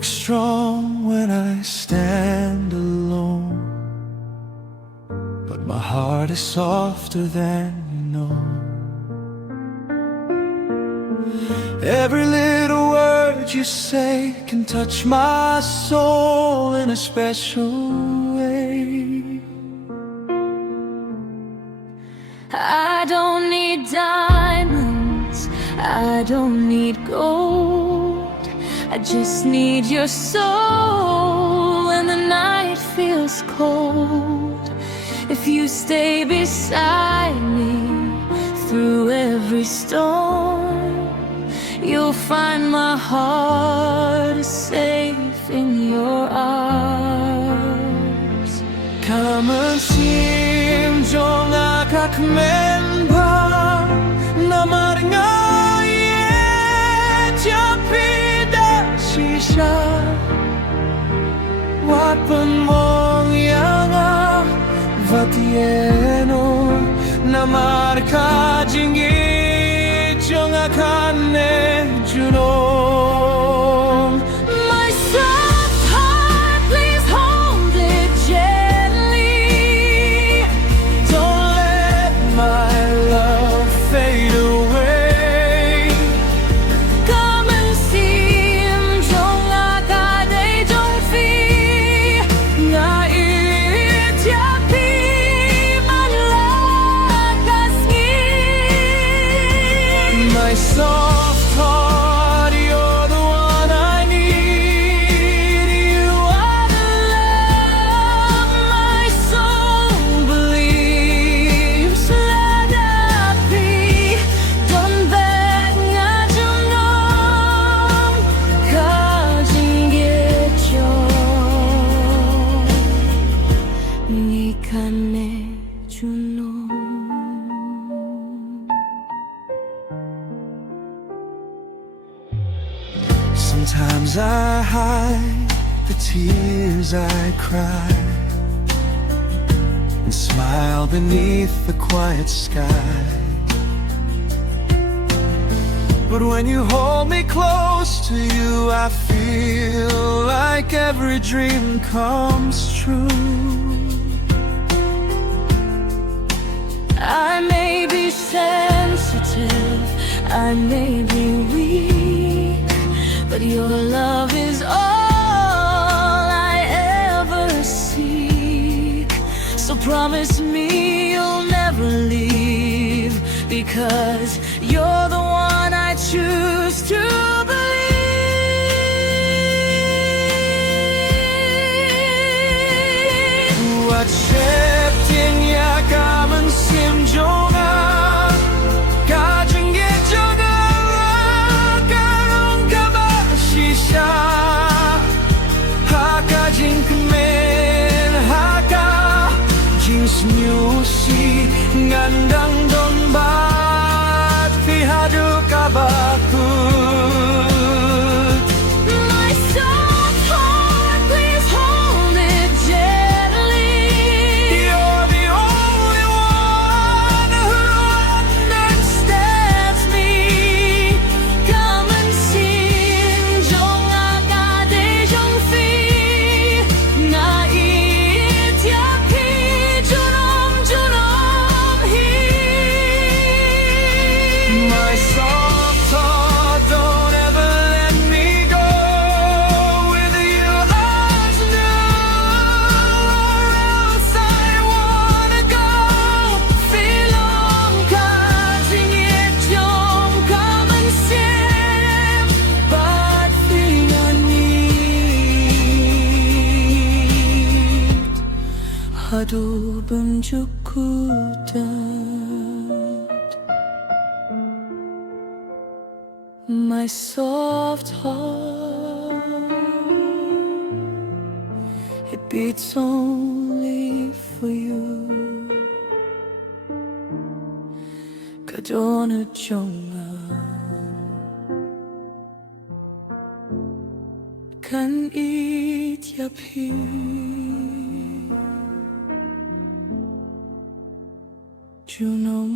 look strong when I stand alone, but my heart is softer than you know. Every little word you say can touch my soul in a special way. I don't need diamonds, I don't need gold, I just need your soul when the night feels cold. If you stay beside me through every storm, you'll find my heart is safe in your arms. Mynsiem jong pynpaw ieit shisha pynmong ïaineh jingieit kane Junom. My soft heart, please hold it gently. Don't let my love fade away. Mynsiem jong ieit my soft heart, you're the one I need. You are the love my soul believes. Hadapi don beg nga Junom ka jingieit ni kane Junom. Sometimes I hide the tears I cry and smile beneath the quiet sky. But when you hold me close to you, I feel like every dream comes true. I may be sensitive, I may be weak, but your love is all I ever seek. So promise me you'll never leave, because you're the one I choose to believe. Mynsiem jong kaba shisha jingkyrmen jingsngew ngandang don bat fi haduh kaba. My soft heart, please hold it gently. You're the only one who Understands me. Mynsiem jong na ieit Junom hi. my soft heart, don't ever let me go. With you as new, or else I wanna go. Filong ka jingieit jong Mynsiem pad finganit haduh my soft heart, it beats only for you. Dohnud kan ieit Junom.